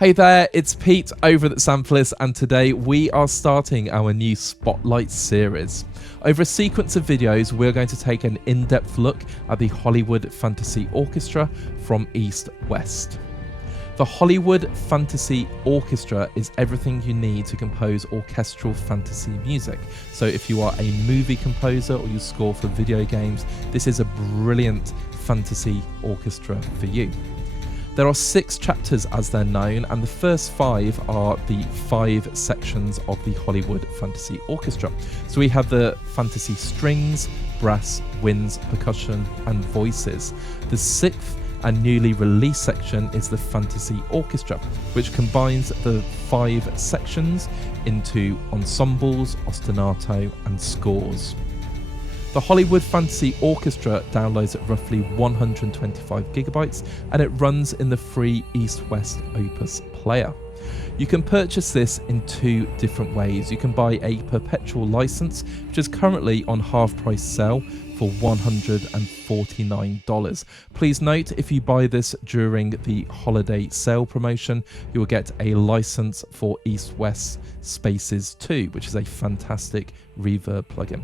Hey there, it's Pete over at Sampleist, and today we are starting our new Spotlight series. Over a sequence of videos, we're going to take an in-depth look at the Hollywood Fantasy Orchestra from East West. The Hollywood Fantasy Orchestra is everything you need to compose orchestral fantasy music. So if you are a movie composer or you score for video games, this is a brilliant fantasy orchestra for you. There are 6 chapters as they're known, and the first 5 are the 5 sections of the Hollywood Fantasy Orchestra. So we have the fantasy strings, brass, winds, percussion and voices. The 6th and newly released section is the Fantasy Orchestra, which combines the 5 sections into ensembles, ostinato and scores. The Hollywood Fantasy Orchestra downloads at roughly 125 gigabytes and it runs in the free East West Opus player. You can purchase this in 2 different ways. You can buy a perpetual license, which is currently on half price sale for $149. Please note, if you buy this during the holiday sale promotion, you will get a license for East West Spaces 2, which is a fantastic reverb plugin.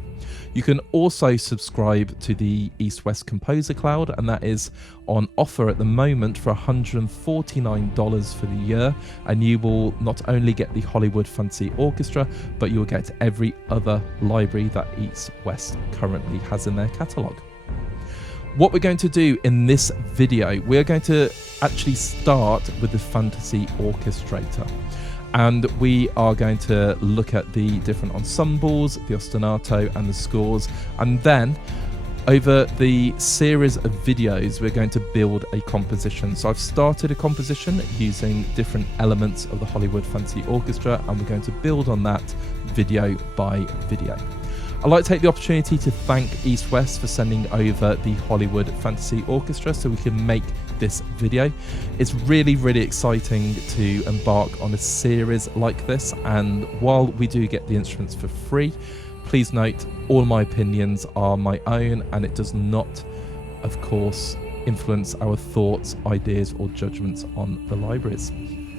You can also subscribe to the East West Composer Cloud, and that is on offer at the moment for $149 for the year, and you will not only get the Hollywood Fantasy Orchestra, but you'll get every other library that East West currently has in their catalogue. What we're going to do in this video, we're going to actually start with the Fantasy Orchestrator. And we are going to look at the different ensembles, the ostinato and the scores. And then over the series of videos, we're going to build a composition. So I've started a composition using different elements of the Hollywood Fantasy Orchestra, and we're going to build on that video by video. I'd like to take the opportunity to thank East West for sending over the Hollywood Fantasy Orchestra so we can make this video. It's really exciting to embark on a series like this, and while we do get the instruments for free, please note all my opinions are my own and it does not, of course, influence our thoughts, ideas or judgments on the libraries.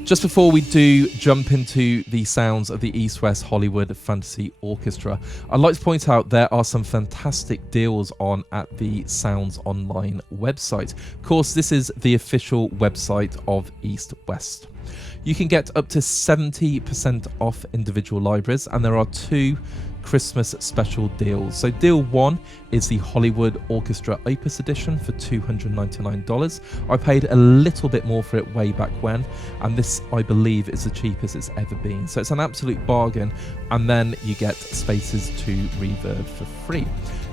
Just before we do jump into the sounds of the East West Hollywood Fantasy Orchestra, I'd like to point out there are some fantastic deals on at the Sounds Online website. Of course, this is the official website of East West. You can get up to 70% off individual libraries, and there are 2 Christmas special deals. So deal 1 is the Hollywood Orchestra Opus edition for $299. I paid a little bit more for it way back when, and this I believe is the cheapest it's ever been. So it's an absolute bargain, and then you get Spaces 2 Reverb for free.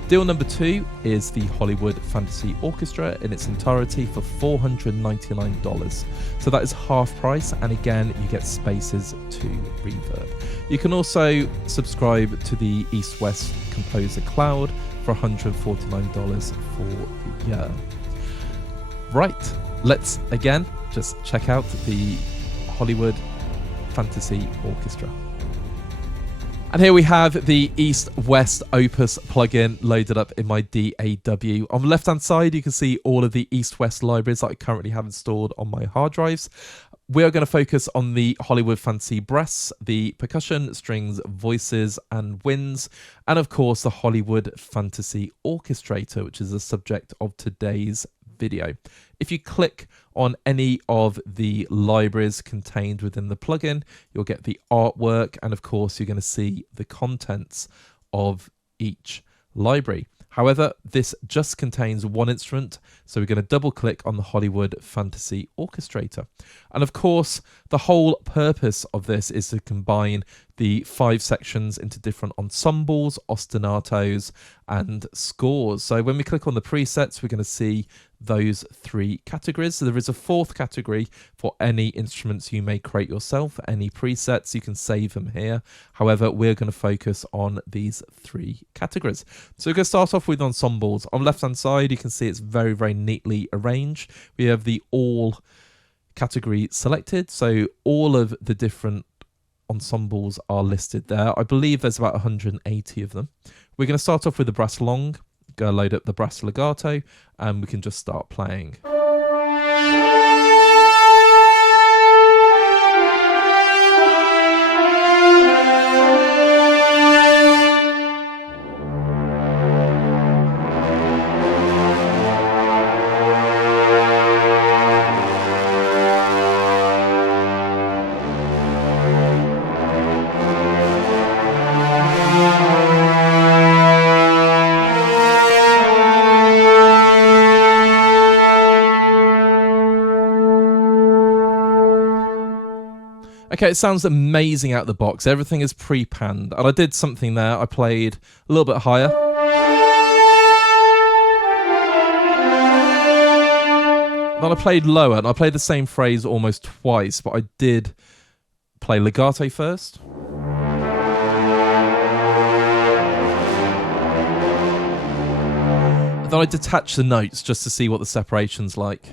Deal number 2 is the Hollywood Fantasy Orchestra in its entirety for $499. So that is half price, and again you get Spaces 2 Reverb. You can also subscribe to the East West Composer Cloud for $149 for the year. Right, let's again just check out the Hollywood Fantasy Orchestra. And here we have the East West Opus plugin loaded up in my DAW. On the left hand side you can see all of the East West libraries that I currently have installed on my hard drives. We are going to focus on the Hollywood Fantasy Brass, the percussion, strings, voices and winds, and of course the Hollywood Fantasy Orchestrator, which is the subject of today's video. If you click on any of the libraries contained within the plugin, you'll get the artwork, and of course you're going to see the contents of each library. However, this just contains 1 instrument, so we're going to double click on the Hollywood Fantasy Orchestrator. And of course, the whole purpose of this is to combine the 5 sections into different ensembles, ostinatos and scores. So when we click on the presets, we're going to see those 3 categories. So there is a 4th category for any instruments you may create yourself, any presets, you can save them here. However, we're going to focus on these 3 categories. So we're going to start off with ensembles. On the left hand side, you can see it's very neatly arranged. We have the all category selected, so all of the different ensembles are listed there. I believe there's about 180 of them. We're going to start off with the brass long, go load up the brass legato, and we can just start playing. Okay, it sounds amazing out the box. Everything is pre-panned. And I did something there. I played a little bit higher. Then I played lower, and I played the same phrase almost twice, but I did play legato first. And then I detached the notes just to see what the separation's like.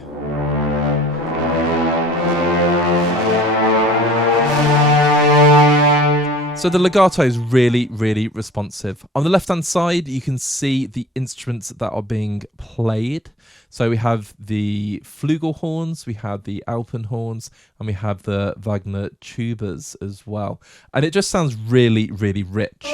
So the legato is really, really responsive. On the left-hand side, you can see the instruments that are being played. So we have the flugelhorns, we have the alpenhorns, and we have the Wagner tubas as well. And it just sounds really, really rich.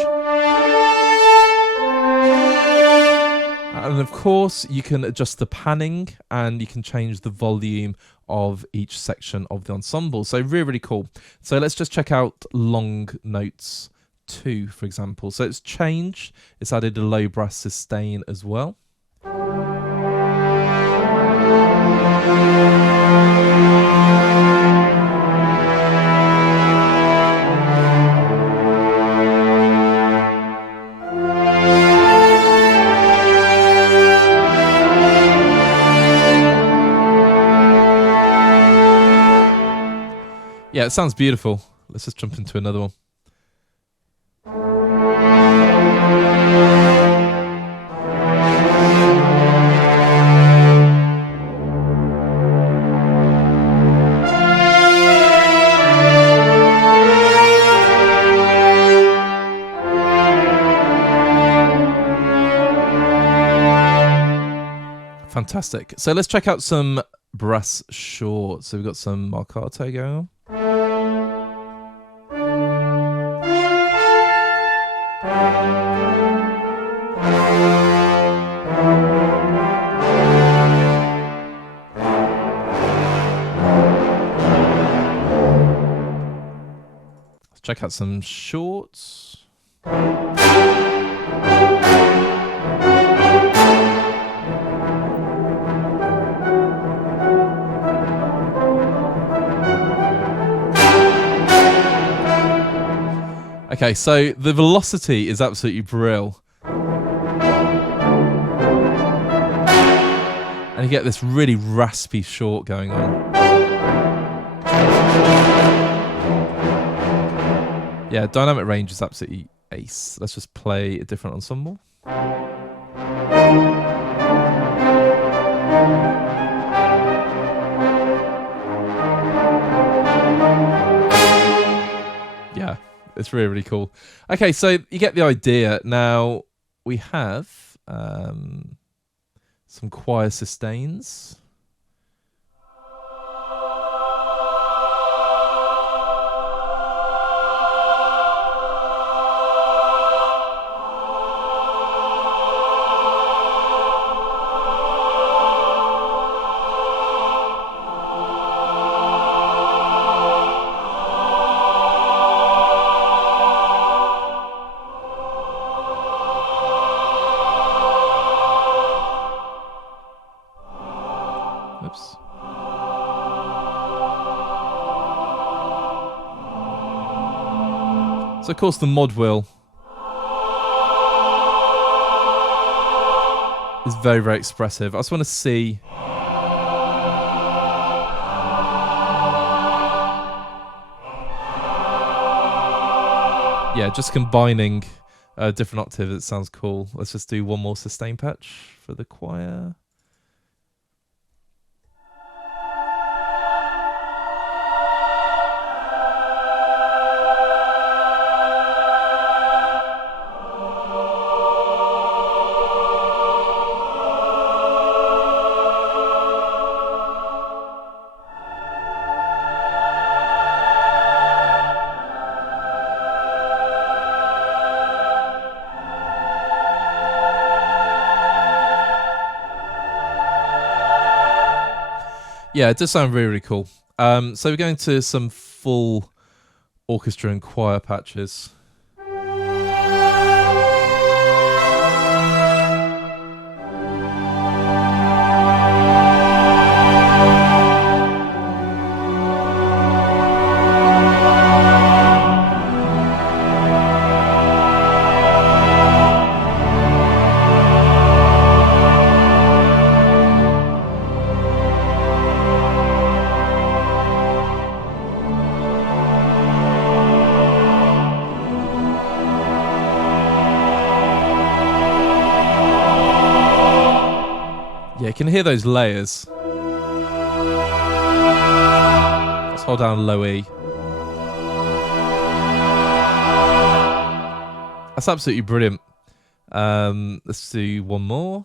And of course, you can adjust the panning and you can change the volume of each section of the ensemble. So really, really cool. So let's just check out long notes 2, for example. So it's changed. It's added a low brass sustain as well. Yeah, it sounds beautiful. Let's just jump into another one. Fantastic. So let's check out some brass shorts. So we've got some marcato going on. Let's check out some shorts. Okay, so the velocity is absolutely brill. And you get this really raspy short going on. Yeah, dynamic range is absolutely ace. Let's just play a different ensemble. Yeah. It's really, really cool. Okay, so you get the idea. Now, we have some choir sustains. Oops. So of course the mod wheel is very, very expressive. I just want to see yeah, just combining different octaves, it sounds cool. Let's just do one more sustain patch for the choir. Yeah, it does sound really, really cool. So we're going to some full orchestra and choir patches. Yeah, you can hear those layers. Let's hold down low E. That's absolutely brilliant. Let's do one more.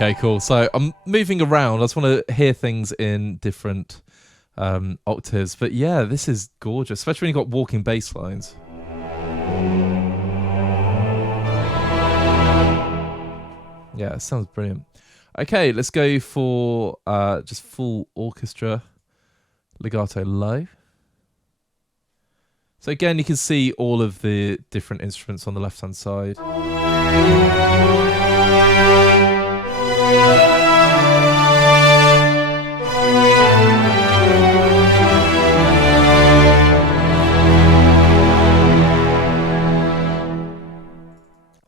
Okay, cool. So I'm moving around. I just want to hear things in different octaves. But yeah, this is gorgeous, especially when you've got walking bass lines. Yeah, it sounds brilliant. Okay, let's go for just full orchestra, legato low. So again, you can see all of the different instruments on the left-hand side.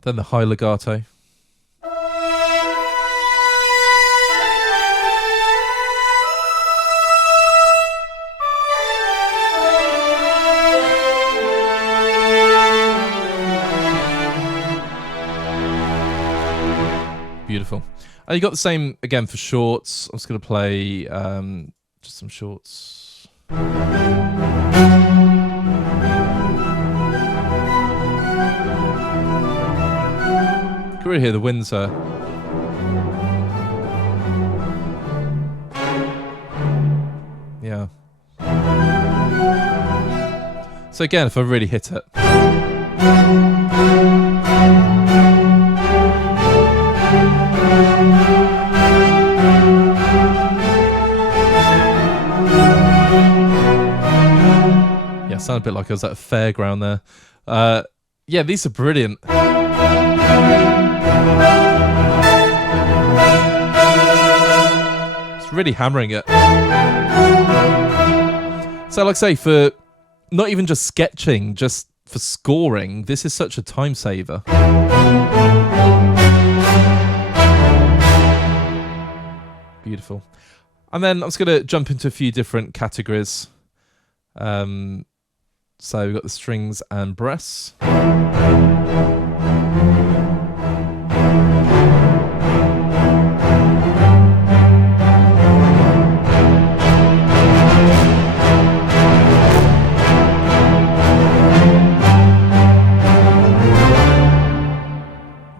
Then the high legato. Beautiful. And you got the same again for shorts. I'm just going to play just some shorts. You can really hear the winds there. Yeah. So again, if I really hit it. Yeah, sounded a bit like I was at a fairground there. Yeah, these are brilliant. It's really hammering it. So like I say, for not even just sketching, just for scoring, this is such a time saver. Beautiful. And then I'm just going to jump into a few different categories. So we've got the strings and brass.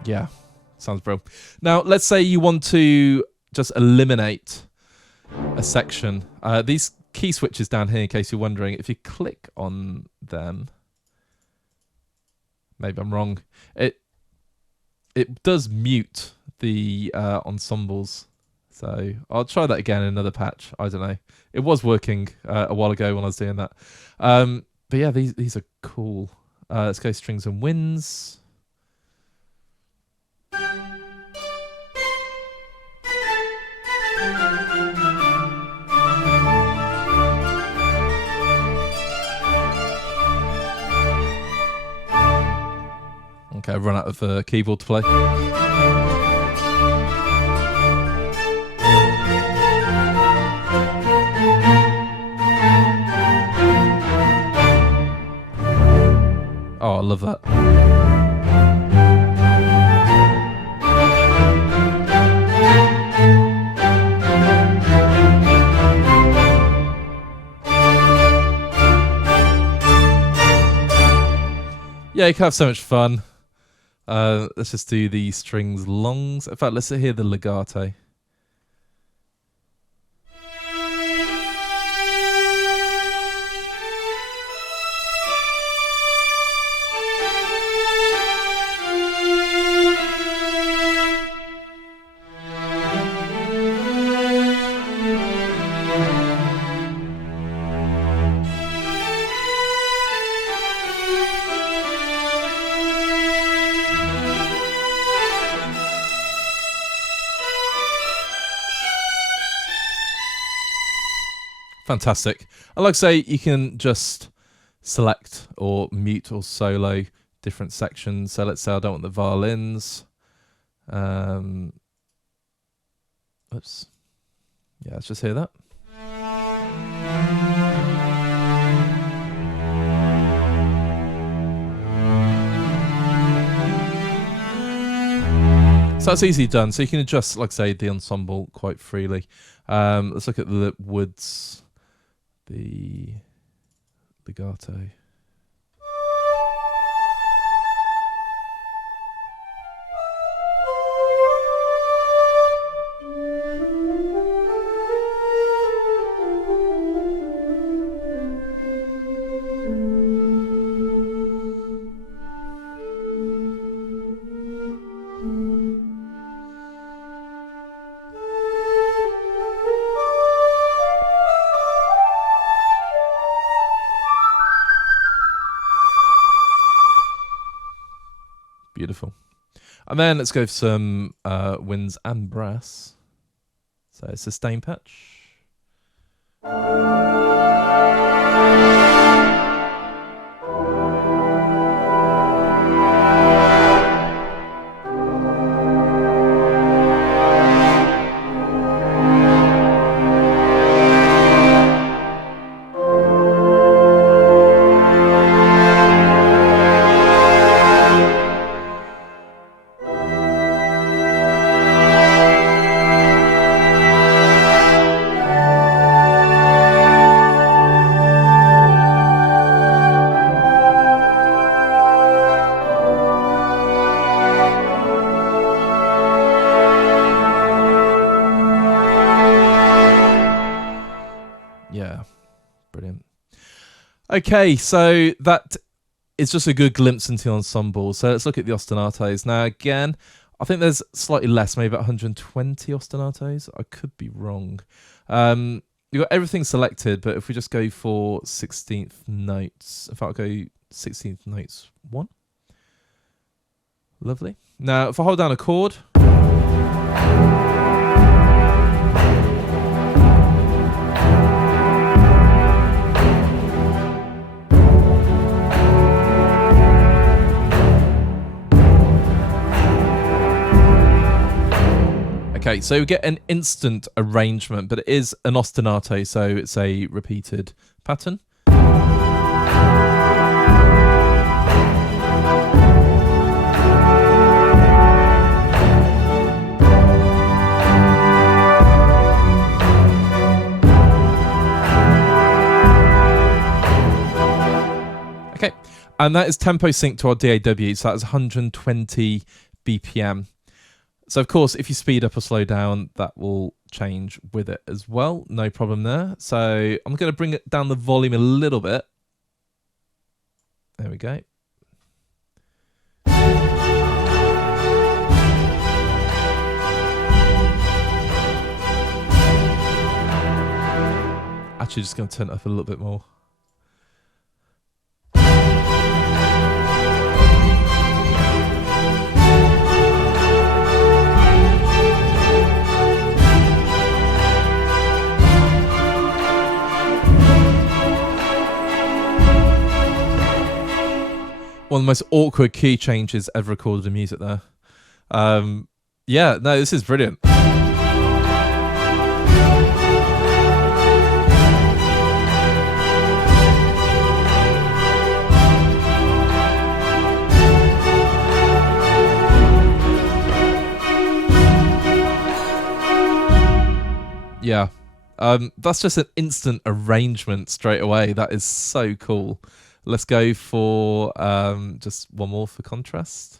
Yeah, sounds brilliant. Now, let's say you want to just eliminate a section. These key switches down here, in case you're wondering, if you click on them, maybe I'm wrong, it does mute the ensembles. So I'll try that again in another patch. I don't know. It was working a while ago when I was doing that. But yeah, these are cool. Let's go strings and winds. Okay, I've run out of keyboard to play. Oh, I love that. Yeah, you can have so much fun. Let's just do the strings longs. In fact, let's hear the legato. Fantastic. And like I say, you can just select or mute or solo different sections. So let's say I don't want the violins. Oops. Yeah, let's just hear that. So that's easily done. So you can adjust, like I say, the ensemble quite freely. Let's look at the woods, the legato. Beautiful. And then let's go for some winds and brass. So sustain patch. Yeah, brilliant. Okay, so that is just a good glimpse into the ensemble. So let's look at the ostinatos. Now, again, I think there's slightly less, maybe about 120 ostinatos. I could be wrong. You've got everything selected, but if we just go for 16th notes, in fact, I'll go 16th notes 1. Lovely. Now, if I hold down a chord, okay, so we get an instant arrangement, but it is an ostinato, so it's a repeated pattern. Okay, and that is tempo sync to our DAW, so that's 120 BPM. So, of course, if you speed up or slow down, that will change with it as well. No problem there. So I'm going to bring it down the volume a little bit. There we go. Actually, just going to turn it up a little bit more. One of the most awkward key changes ever recorded in music there. Yeah, no, this is brilliant. Yeah, that's just an instant arrangement straight away. That is so cool. Let's go for just one more for contrast.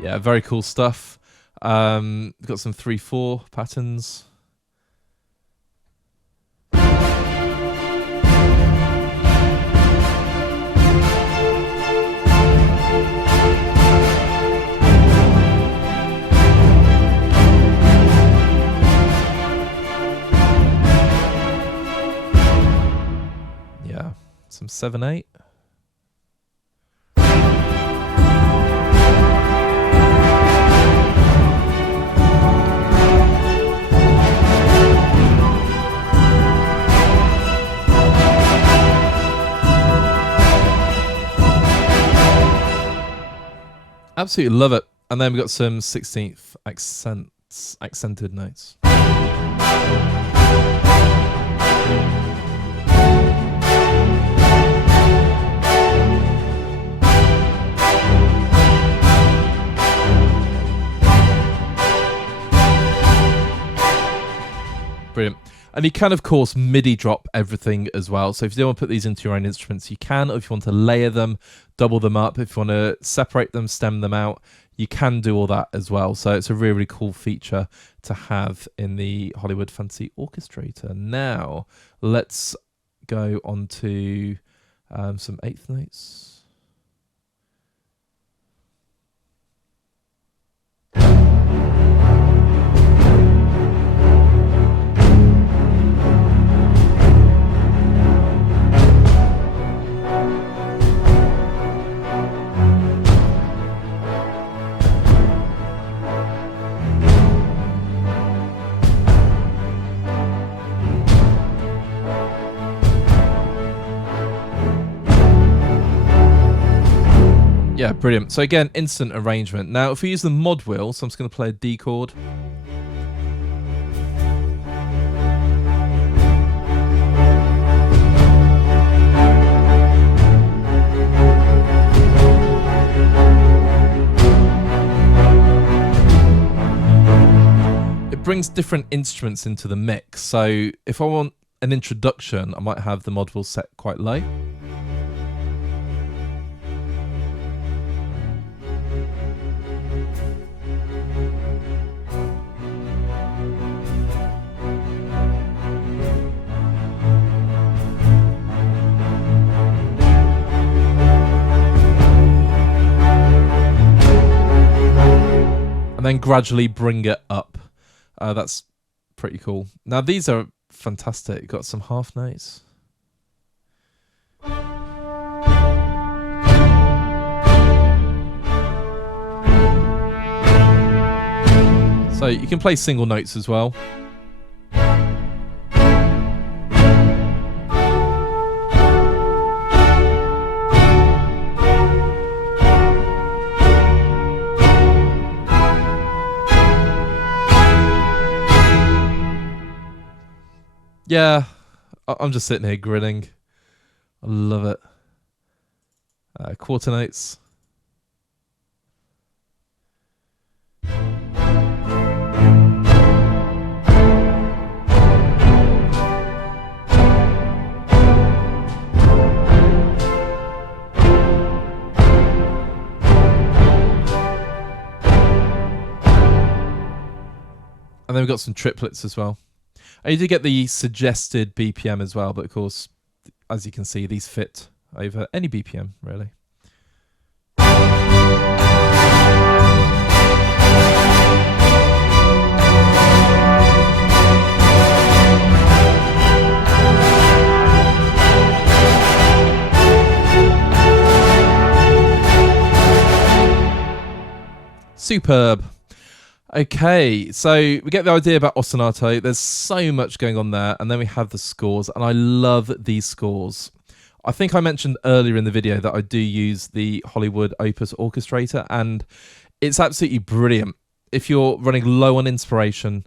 Yeah, very cool stuff. We've got some 3/4 patterns. Yeah, some 7/8. Absolutely love it. And then we've got some 16th accented notes. Brilliant. And you can, of course, MIDI drop everything as well. So if you don't want to put these into your own instruments, you can. Or if you want to layer them, double them up, if you want to separate them, stem them out, you can do all that as well. So it's a really, really cool feature to have in the Hollywood Fantasy Orchestrator. Now, let's go on to some 8th notes. Yeah, brilliant. So again, instant arrangement. Now, if we use the mod wheel, so I'm just going to play a D chord. It brings different instruments into the mix. So if I want an introduction, I might have the mod wheel set quite low. And then gradually bring it up. That's pretty cool. Now these are fantastic. Got some half notes. So you can play single notes as well. Yeah, I'm just sitting here grinning. I love it. Quarter notes. And then we've got some triplets as well. And you do get the suggested BPM as well, but of course, as you can see, these fit over any BPM, really. Superb. Okay, so we get the idea about ostinato. There's so much going on there, and then we have the scores, and I love these scores. I think I mentioned earlier in the video that I do use the Hollywood Opus Orchestrator, and it's absolutely brilliant. If you're running low on inspiration,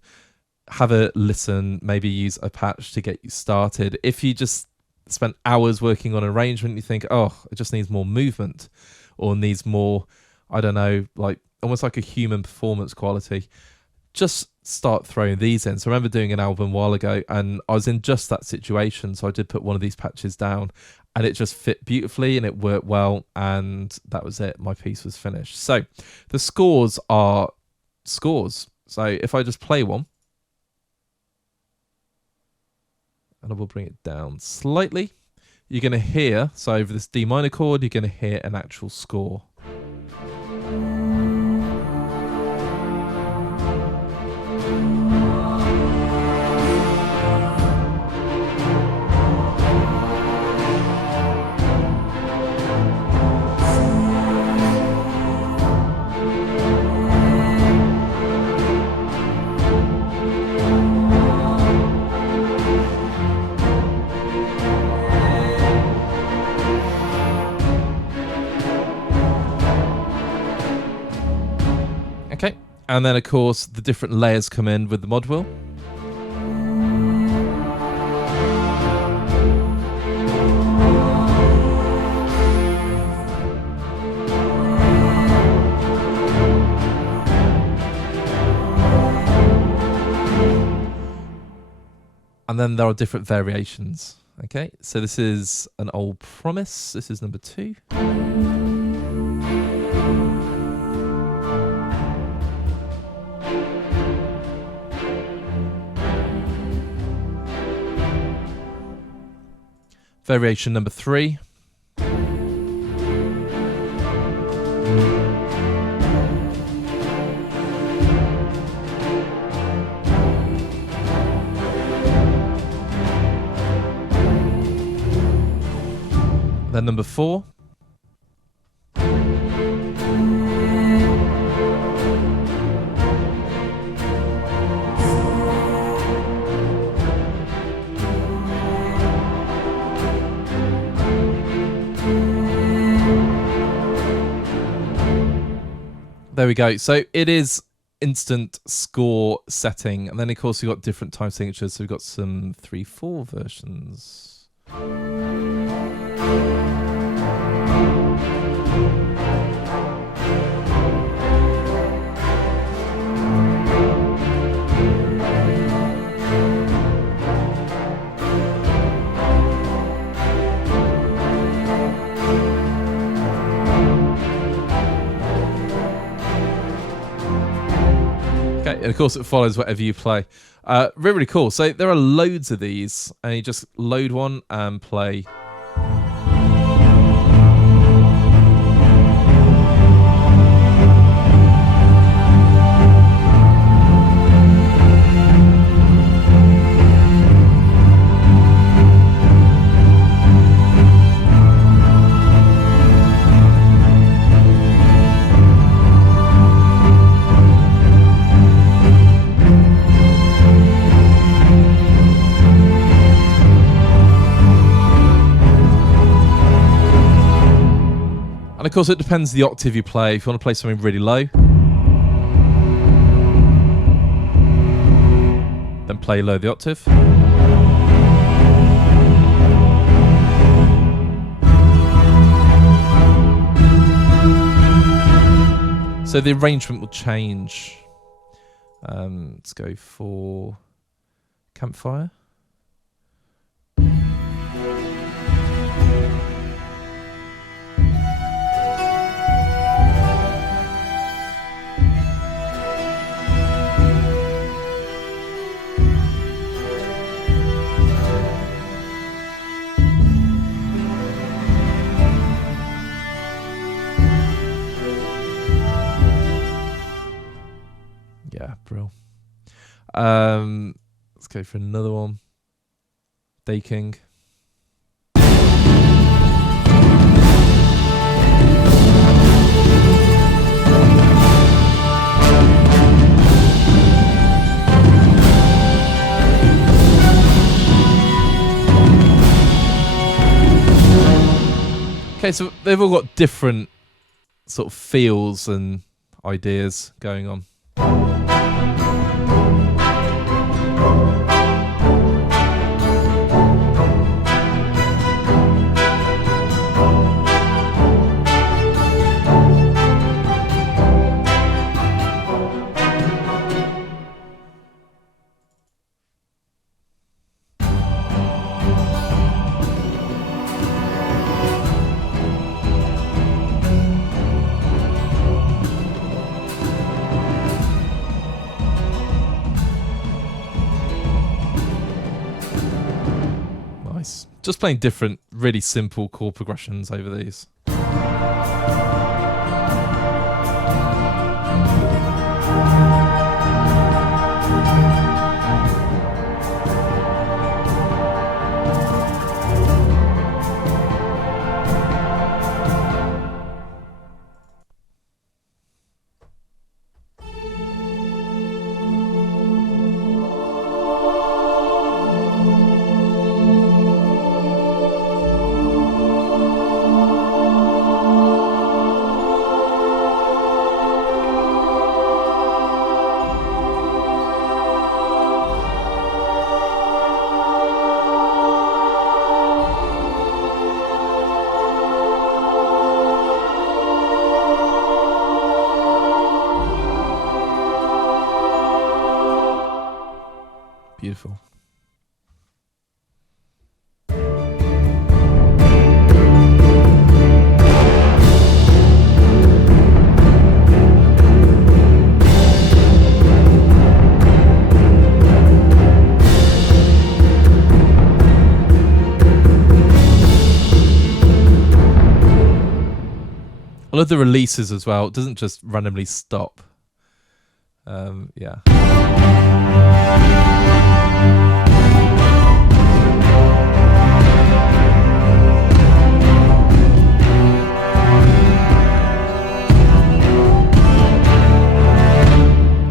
have a listen, maybe use a patch to get you started. If you just spent hours working on arrangement, you think, oh, it just needs more movement, or needs more, I don't know, like almost like a human performance quality, just start throwing these in. So I remember doing an album a while ago and I was in just that situation. So I did put one of these patches down and it just fit beautifully and it worked well. And that was it. My piece was finished. So the scores are scores. So if I just play one, and I will bring it down slightly, you're going to hear, so over this D minor chord, you're going to hear an actual score. And then, of course, the different layers come in with the mod wheel. And then there are different variations. Okay, so this is An Old Promise. This is number 2. Variation number 3. Then number 4. There we go. So it is instant score setting. And then, of course, we've got different time signatures. So we've got some 3/4 versions. Okay, and of course it follows whatever you play. Really, really cool. So there are loads of these, and you just load one and play. And of course, it depends the octave you play. If you want to play something really low, then play low the octave. So the arrangement will change. Let's go for Campfire. Yeah, bro. Let's go for another one. Day King. Okay, so they've all got different sort of feels and ideas going on. Just playing different, really simple chord progressions over these. I love the releases as well. It doesn't just randomly stop. Yeah.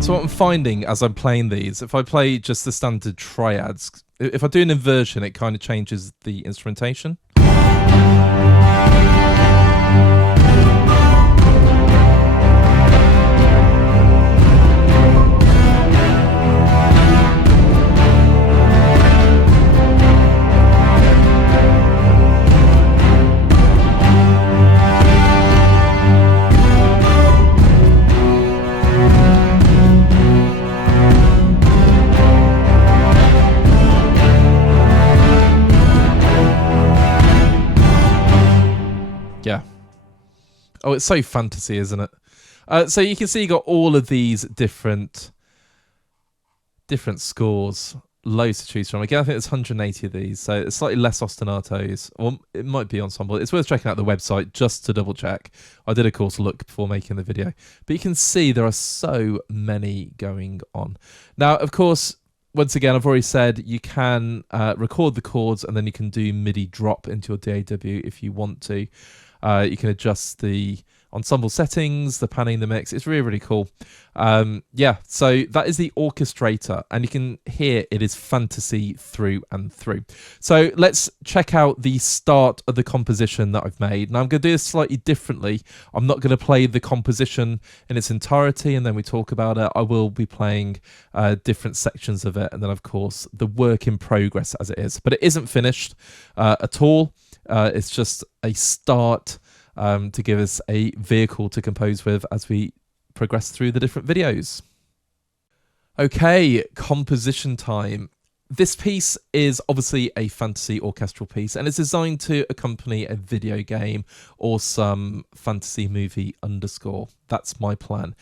So what I'm finding as I'm playing these, if I play just the standard triads, if I do an inversion, it kind of changes the instrumentation. Yeah. Oh, it's so fantasy, isn't it? So you can see you got all of these different scores, loads to choose from. Again, I think there's 180 of these, so it's slightly less ostinatos, or it might be ensemble. It's worth checking out the website just to double check. I did, of course, look before making the video, but you can see there are so many going on. Now, of course, once again, I've already said you can record the chords and then you can do MIDI drop into your DAW if you want to. You can adjust the ensemble settings, the panning, the mix. It's really, really cool. Yeah, so that is the Orchestrator, and you can hear it is fantasy through and through. So let's check out the start of the composition that I've made. Now I'm going to do this slightly differently. I'm not going to play the composition in its entirety and then we talk about it. I will be playing different sections of it, and then of course the work in progress as it is. But it isn't finished at all. It's just a start to give us a vehicle to compose with as we progress through the different videos. Okay, composition time. This piece is obviously a fantasy orchestral piece, and it's designed to accompany a video game or some fantasy movie underscore. That's my plan.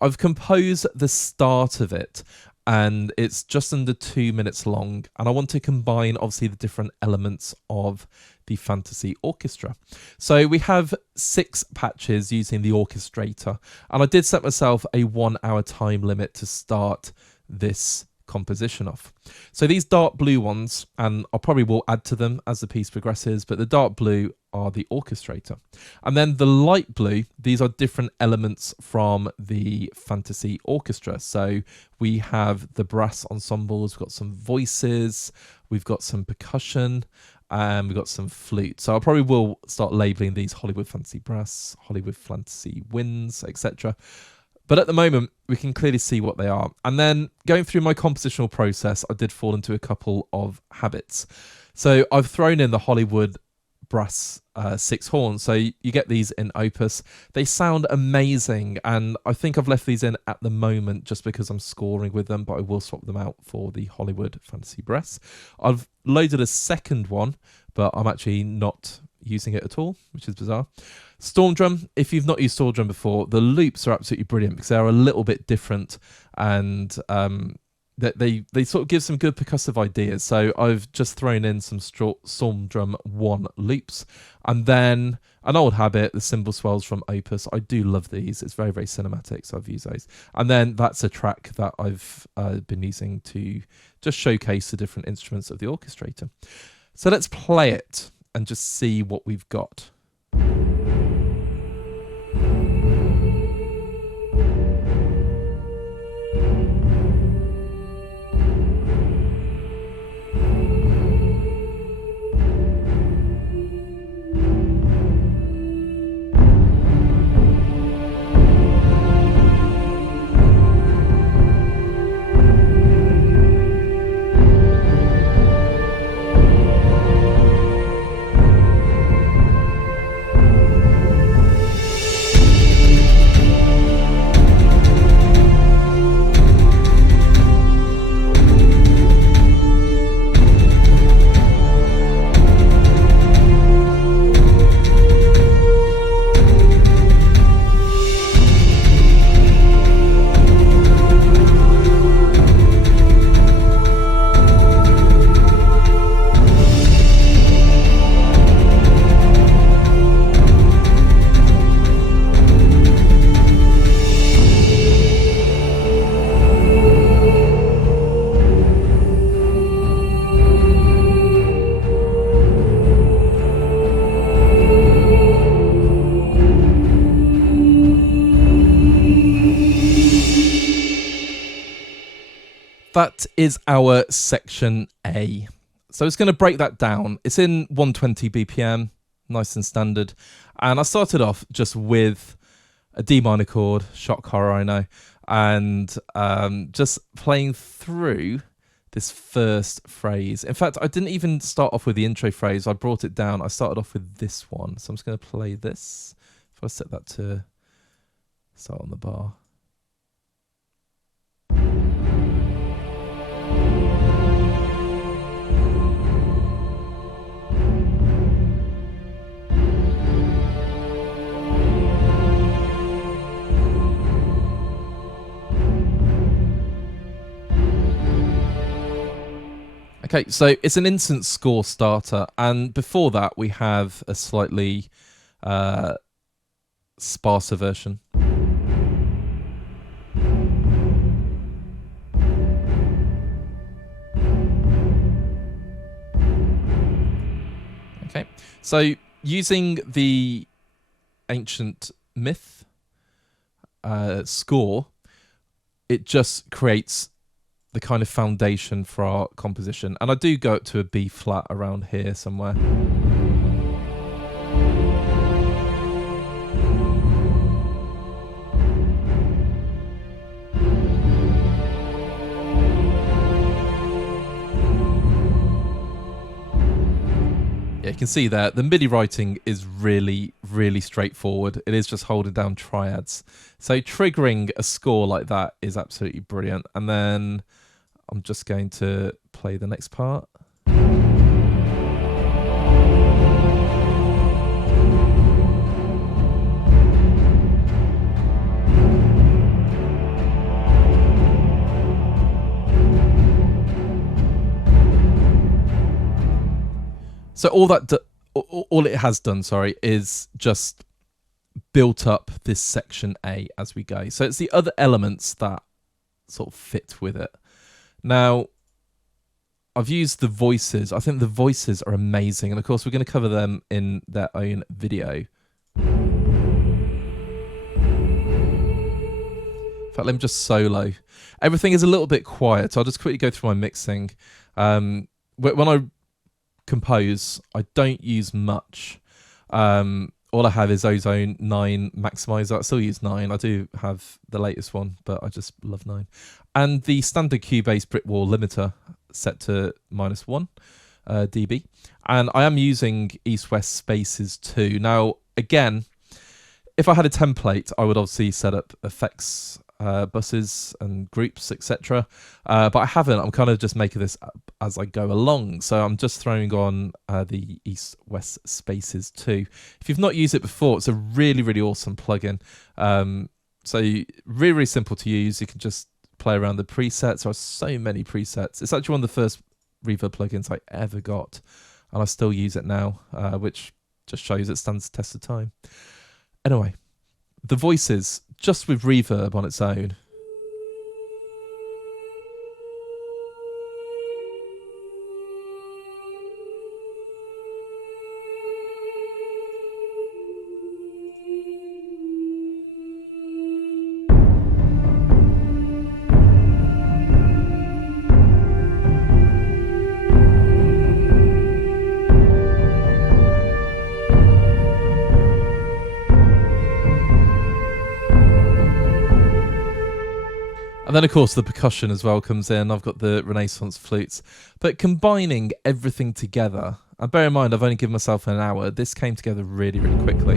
I've composed the start of it, and it's just under 2 minutes long, and I want to combine obviously the different elements of the fantasy orchestra. So we have 6 patches using the Orchestrator, and I did set myself a 1 hour time limit to start this composition off. So these dark blue ones, and I probably will add to them as the piece progresses, but the dark blue are the Orchestrator. And then the light blue, these are different elements from the fantasy orchestra. So we have the brass ensembles, we've got some voices, we've got some percussion, and we've got some flute. So I probably will start labeling these Hollywood Fantasy Brass, Hollywood Fantasy Winds, etc. But at the moment, we can clearly see what they are. And then going through my compositional process, I did fall into a couple of habits. So I've thrown in the Hollywood Brass 6 horns. So you get these in Opus. They sound amazing. And I think I've left these in at the moment just because I'm scoring with them, but I will swap them out for the Hollywood Fantasy Brass. I've loaded a second one, but I'm actually not using it at all, which is bizarre. Storm drum, if you've not used storm drum before, the loops are absolutely brilliant because they're a little bit different, and they sort of give some good percussive ideas. So I've just thrown in some storm drum 1 loops, and then an old habit, the cymbal swells from Opus. I do love these. It's very, very cinematic, so I've used those. And then that's a track that I've been using to just showcase the different instruments of the Orchestrator. So let's play it and just see what we've got. That is our section A. So it's going to break that down. It's in 120 BPM, nice and standard. And I started off just with a D minor chord, shock horror, I know, and just playing through this first phrase. In fact, I didn't even start off with the intro phrase. I brought it down. I started off with this one. So I'm just going to play this. If I set that to start on the bar. Okay, so it's an instant score starter, and before that we have a slightly sparser version. Okay, so using the ancient myth score, it just creates the kind of foundation for our composition. And I do go up to a B flat around here somewhere. Yeah, you can see there, the MIDI writing is really, really straightforward. It is just holding down triads. So triggering a score like that is absolutely brilliant. And then I'm just going to play the next part. So all it has done, is just built up this section A as we go. So it's the other elements that sort of fit with it. Now, I've used the voices. I think the voices are amazing. And of course, we're going to cover them in their own video. In fact, let me just solo. Everything is a little bit quiet. So I'll just quickly go through my mixing. When I compose, I don't use much. All I have is Ozone 9 maximizer. I still use 9. I do have the latest one, but I just love 9. And the standard Cubase brick wall limiter set to -1 dB. And I am using East West Spaces 2. Now, again, if I had a template, I would obviously set up effects buses and groups, etc. But I haven't. I'm kind of just making this up as I go along. So I'm just throwing on the East West Spaces 2. If you've not used it before, it's a really, really awesome plugin. So really, really simple to use. You can just play around the presets. There are so many presets. It's actually one of the first reverb plugins I ever got, and I still use it now, which just shows it stands the test of time. Anyway, the voices, just with reverb on its own. And then, of course, the percussion as well comes in. I've got the Renaissance flutes. But combining everything together, and bear in mind, I've only given myself an hour. This came together really, really quickly.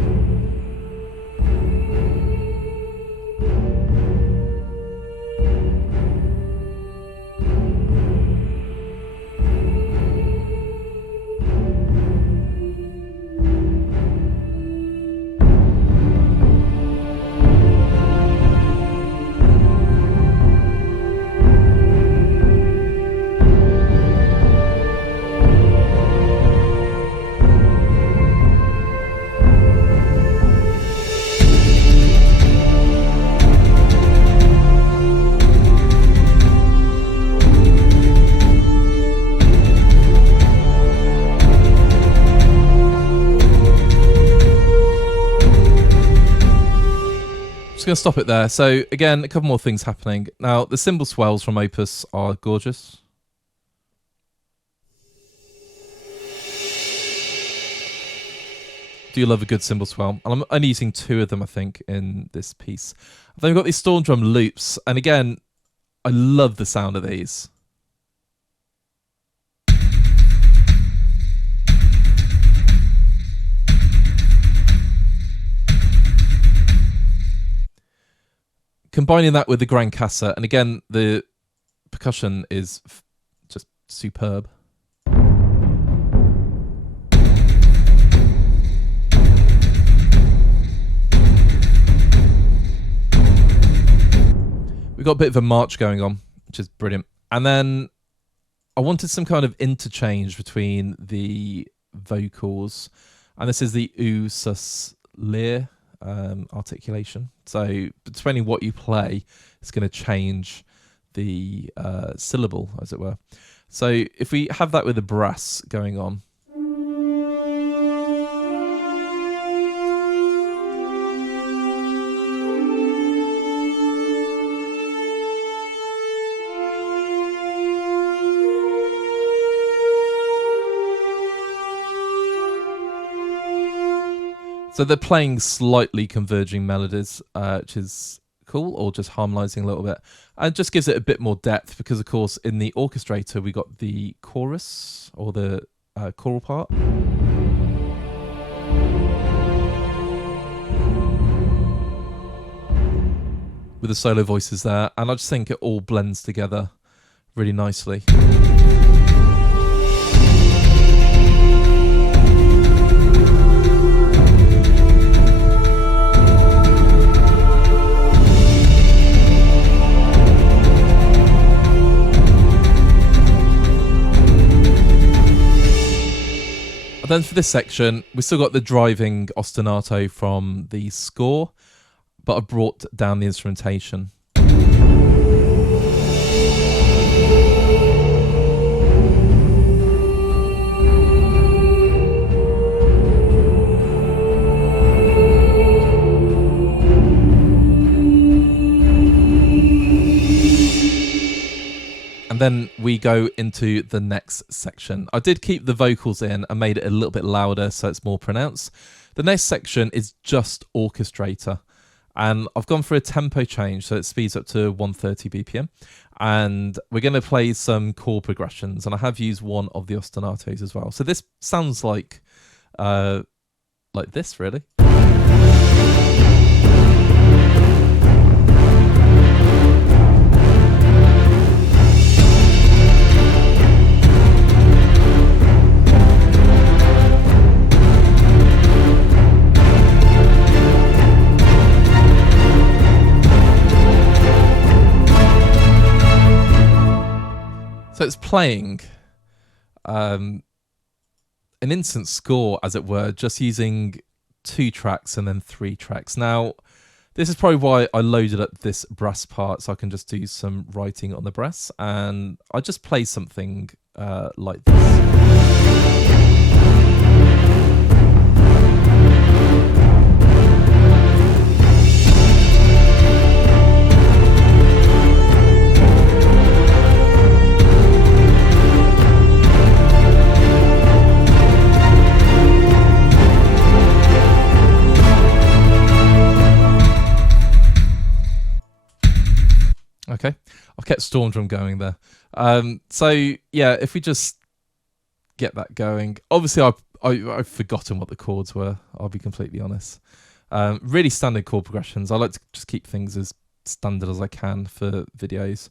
Just going to stop it there. So again, a couple more things happening. Now, the cymbal swells from Opus are gorgeous. Do you love a good cymbal swell? And I'm only using 2 of them, I think, in this piece. Then we've got these storm drum loops. And again, I love the sound of these. Combining that with the Grand Cassa, and again, the percussion is just superb. We've got a bit of a march going on, which is brilliant. And then I wanted some kind of interchange between the vocals, and this is the oo, sus, leer articulation. So depending what you play, it's going to change the syllable, as it were. So if we have that with the brass going on, so they're playing slightly converging melodies, which is cool, or just harmonizing a little bit. And it just gives it a bit more depth because, of course, in the orchestrator, we got the chorus, or the choral part. With the solo voices there. And I just think it all blends together really nicely. And then for this section, we still got the driving ostinato from the score, but I brought down the instrumentation. And then we go into the next section. I did keep the vocals in and made it a little bit louder so it's more pronounced. The next section is just orchestrator. And I've gone for a tempo change, so it speeds up to 130 BPM. And we're going to play some chord progressions. And I have used one of the ostinatos as well. So this sounds like this, really. So it's playing an instant score, as it were, just using 2 tracks and then 3 tracks. Now, this is probably why I loaded up this brass part, so I can just do some writing on the brass. And I just play something like this. Okay, I've kept Storm Drum going there. So yeah, if we just get that going. Obviously, I've forgotten what the chords were. I'll be completely honest. Really standard chord progressions. I like to just keep things as standard as I can for videos.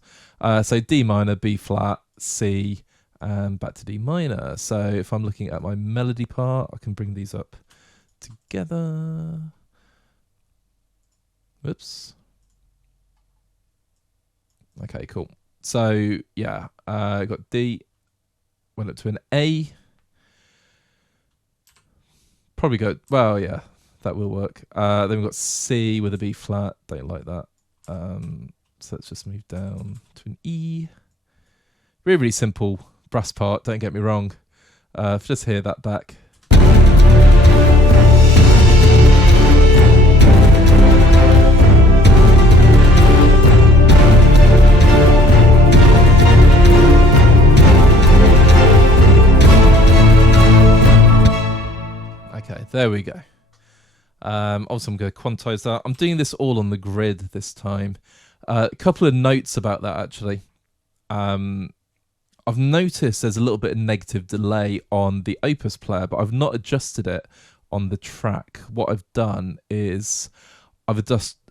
So D minor, B flat, C, and back to D minor. So if I'm looking at my melody part, I can bring these up together. Whoops. Okay, cool. So yeah, I got D, went up to an A. Probably go, well, yeah, that will work. Then we've got C with a B flat. Don't like that. So let's just move down to an E. Really, really simple brass part, don't get me wrong. Just hear that back. There we go. Also, I'm going to quantize that. I'm doing this all on the grid this time. A couple of notes about that, actually. I've noticed there's a little bit of negative delay on the Opus player, but I've not adjusted it on the track. What I've done is I've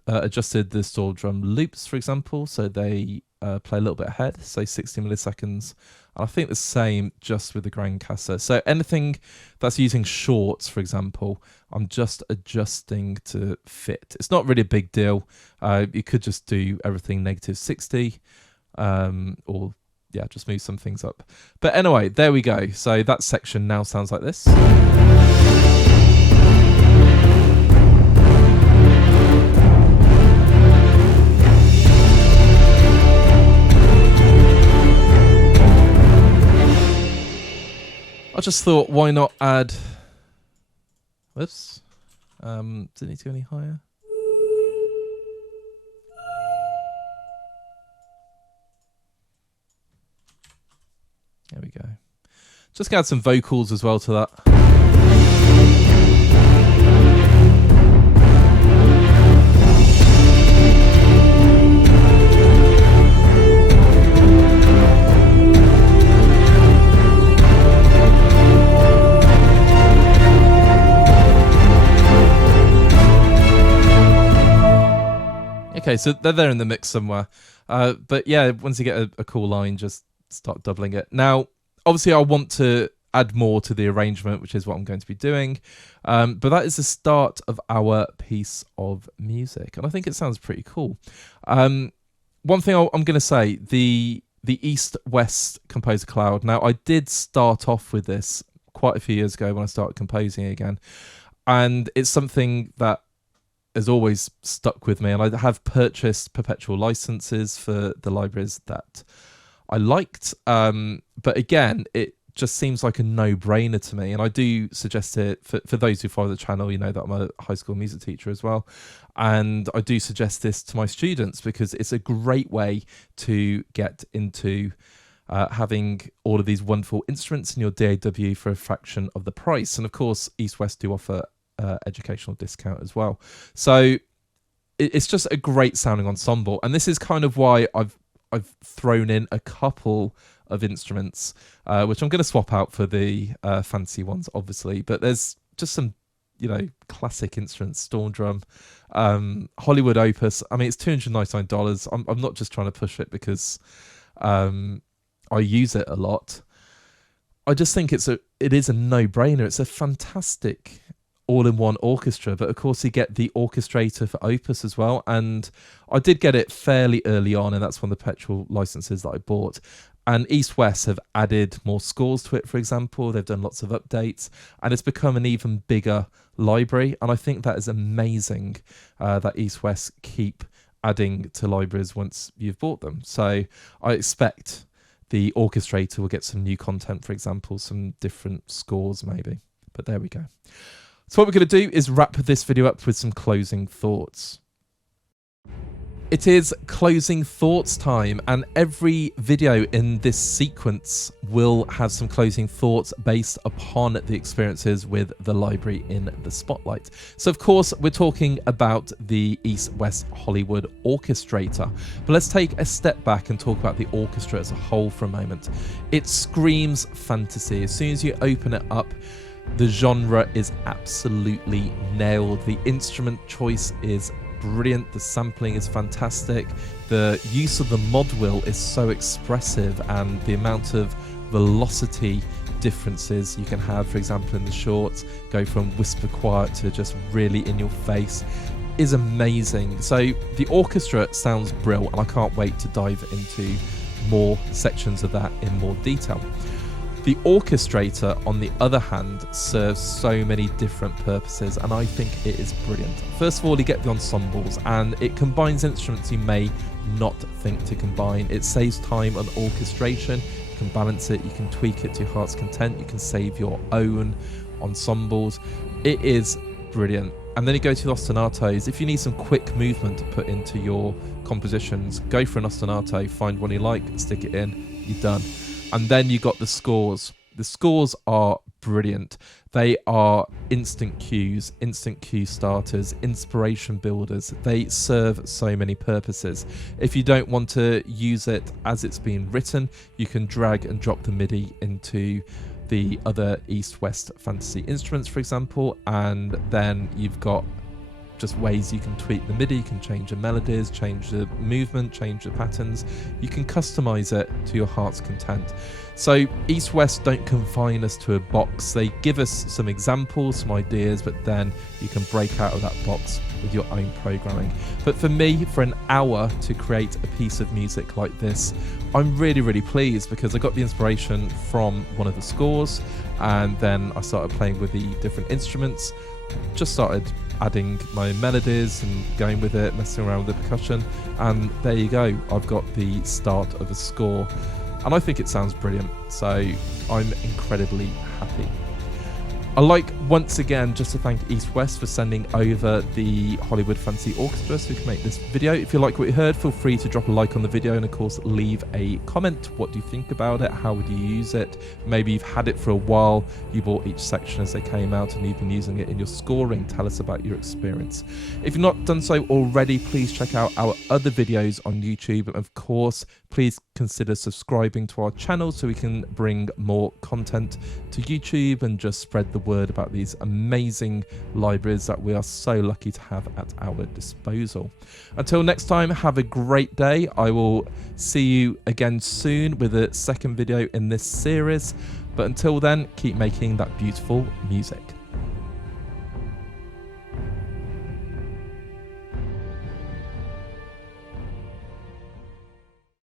adjusted the stall drum loops, for example, so they play a little bit ahead, say 60 milliseconds. And I think the same just with the Grandcaster. So anything that's using shorts, for example, I'm just adjusting to fit. It's not really a big deal. You could just do everything negative 60 or yeah, just move some things up. But anyway, there we go. So that section now sounds like this. I just thought, why not add... Whoops. Does it need to go any higher? There we go. Just gonna add some vocals as well to that. Okay, so they're there in the mix somewhere. But yeah, once you get a cool line, just start doubling it. Now, obviously I want to add more to the arrangement, which is what I'm going to be doing. But that is the start of our piece of music. And I think it sounds pretty cool. One thing I'm going to say, the East West Composer Cloud. Now, I did start off with this quite a few years ago when I started composing again. And it's something that has always stuck with me. And I have purchased perpetual licenses for the libraries that I liked, but again, it just seems like a no-brainer to me, and I do suggest it for those who follow the channel. You know that I'm a high school music teacher as well, and I do suggest this to my students because it's a great way to get into having all of these wonderful instruments in your DAW for a fraction of the price. And of course, East West do offer educational discount as well, so it's just a great sounding ensemble. And this is kind of why I've thrown in a couple of instruments, which I'm going to swap out for the fancy ones, obviously. But there's just some, you know, classic instruments, Storm Drum, Hollywood Opus. I mean, it's $299. I'm not just trying to push it because I use it a lot. I just think it is a no-brainer. It's a fantastic all-in-one orchestra, but of course you get the orchestrator for Opus as well, and I did get it fairly early on, and that's one of the perpetual licenses that I bought. And East West have added more scores to it, for example. They've done lots of updates, and it's become an even bigger library, and I think that is amazing that East West keep adding to libraries once you've bought them. So I expect the orchestrator will get some new content, for example, some different scores maybe. But there we go. So what we're going to do is wrap this video up with some closing thoughts. It is closing thoughts time, and every video in this sequence will have some closing thoughts based upon the experiences with the library in the spotlight. So of course we're talking about the East West Hollywood Orchestrator, but let's take a step back and talk about the orchestra as a whole for a moment. It screams fantasy. As soon as you open it up, the genre is absolutely nailed. The instrument choice is brilliant. The sampling is fantastic. The use of the mod wheel is so expressive, and the amount of velocity differences you can have, for example, in the shorts, go from whisper quiet to just really in your face, is amazing. So the orchestra sounds brilliant, and I can't wait to dive into more sections of that in more detail. The orchestrator, on the other hand, serves so many different purposes, and I think it is brilliant. First of all, you get the ensembles, and it combines instruments you may not think to combine. It saves time on orchestration. You can balance it, you can tweak it to your heart's content, you can save your own ensembles. It is brilliant. And then you go to the ostinatos. If you need some quick movement to put into your compositions, go for an ostinato, find one you like, stick it in, you're done. And then you got the scores. The scores are brilliant. They are instant cues, instant cue starters, inspiration builders. They serve so many purposes. If you don't want to use it as it's been written, you can drag and drop the MIDI into the other East West Fantasy instruments, for example, and then you've got just ways you can tweak the MIDI. You can change the melodies, change the movement, change the patterns. You can customize it to your heart's content. So East West don't confine us to a box. They give us some examples, some ideas, but then you can break out of that box with your own programming. But for me, for an hour to create a piece of music like this, I'm really, really pleased, because I got the inspiration from one of the scores, and then I started playing with the different instruments, just started adding my melodies and going with it, messing around with the percussion, and there you go, I've got the start of a score, and I think it sounds brilliant, so I'm incredibly happy. I'd like once again just to thank East West for sending over the Hollywood Fantasy Orchestra so we can make this video. If you like what you heard, feel free to drop a like on the video, and of course leave a comment. What do you think about it? How would you use it? Maybe you've had it for a while, you bought each section as they came out and you've been using it in your scoring. Tell us about your experience. If you've not done so already, please check out our other videos on YouTube, and of course please consider subscribing to our channel so we can bring more content to YouTube and just spread the word about these amazing libraries that we are so lucky to have at our disposal. Until next time, have a great day. I will see you again soon with a second video in this series, but until then, keep making that beautiful music.